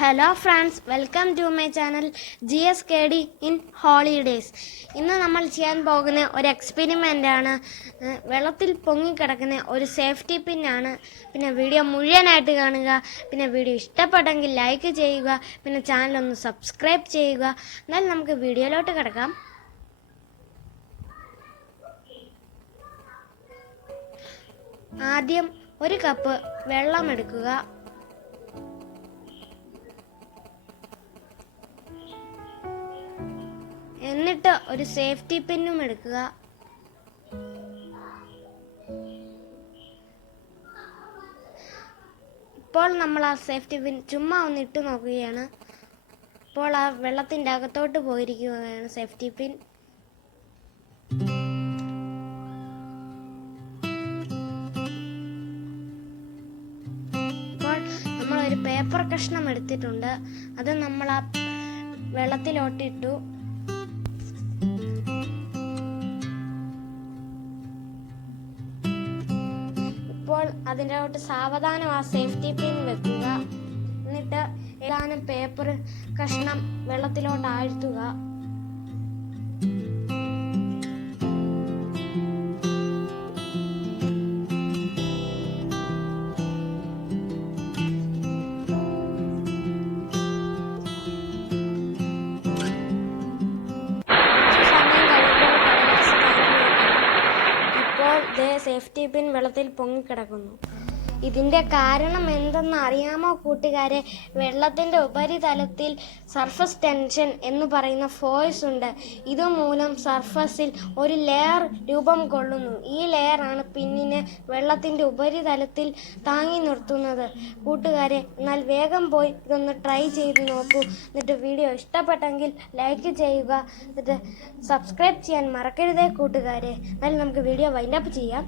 Hello friends, welcome to my channel GSKD in holidays. ഇന്ന് നമ്മൾ ചെയ്യാൻ പോകുന്ന ഒരു എക്സ്പെരിമെൻ്റാണ്. വെള്ളത്തിൽ പൊങ്ങിക്കിടക്കുന്ന ഒരു സേഫ്റ്റി പിന്നാണ്. പിന്നെ വീഡിയോ മുഴുവനായിട്ട് കാണുക. പിന്നെ വീഡിയോ ഇഷ്ടപ്പെട്ടെങ്കിൽ ലൈക്ക് ചെയ്യുക. പിന്നെ ചാനലൊന്ന് സബ്സ്ക്രൈബ് ചെയ്യുക. എന്നാൽ നമുക്ക് വീഡിയോയിലോട്ട് കിടക്കാം. ആദ്യം ഒരു കപ്പ് വെള്ളം എടുക്കുക. എന്നിട്ട് ഒരു സേഫ്റ്റി പിന്നും എടുക്കുക. ഇപ്പോൾ നമ്മൾ ആ സേഫ്റ്റി പിൻ ചുമ്മാ ഒന്ന് ഇട്ട് നോക്കുകയാണ്. ഇപ്പോൾ ആ വെള്ളത്തിൻ്റെ അകത്തോട്ട് പോയിരിക്കുകയാണ് സേഫ്റ്റി പിൻ. ഇപ്പോൾ നമ്മൾ ഒരു പേപ്പർ കഷ്ണം എടുത്തിട്ടുണ്ട്. അത് നമ്മൾ ആ വെള്ളത്തിലോട്ടിട്ടു. ഇപ്പോൾ അതിൻ്റെ അകത്തോട്ട് സാവധാനം ആ സേഫ്റ്റി പിൻ വെക്കുക. എന്നിട്ട് ഏതാനും പേപ്പർ കഷ്ണം വെള്ളത്തിലോട്ട് ആഴ്ത്തുക. സേഫ്റ്റി പിൻ വെള്ളത്തിൽ പൊങ്ങിക്കിടക്കുന്നു. ഇതിൻ്റെ കാരണം എന്തെന്ന് അറിയാമോ കൂട്ടുകാരെ? വെള്ളത്തിൻ്റെ ഉപരിതലത്തിൽ സർഫസ് ടെൻഷൻ എന്ന് പറയുന്ന ഫോഴ്സ് ഉണ്ട്. ഇതുമൂലം സർഫസിൽ ഒരു ലെയർ രൂപം കൊള്ളുന്നു. ഈ ലെയറാണ് പിന്നിനെ വെള്ളത്തിൻ്റെ ഉപരിതലത്തിൽ താങ്ങി നിർത്തുന്നത്. കൂട്ടുകാരെ, എന്നാൽ വേഗം പോയി ഇതൊന്ന് ട്രൈ ചെയ്ത് നോക്കൂ. എന്നിട്ട് വീഡിയോ ഇഷ്ടപ്പെട്ടെങ്കിൽ ലൈക്ക് ചെയ്യുക. എന്നിട്ട് സബ്സ്ക്രൈബ് ചെയ്യാൻ മറക്കരുതേ കൂട്ടുകാരെ. എന്നാൽ നമുക്ക് വീഡിയോ വൈൻഡപ്പ് ചെയ്യാം.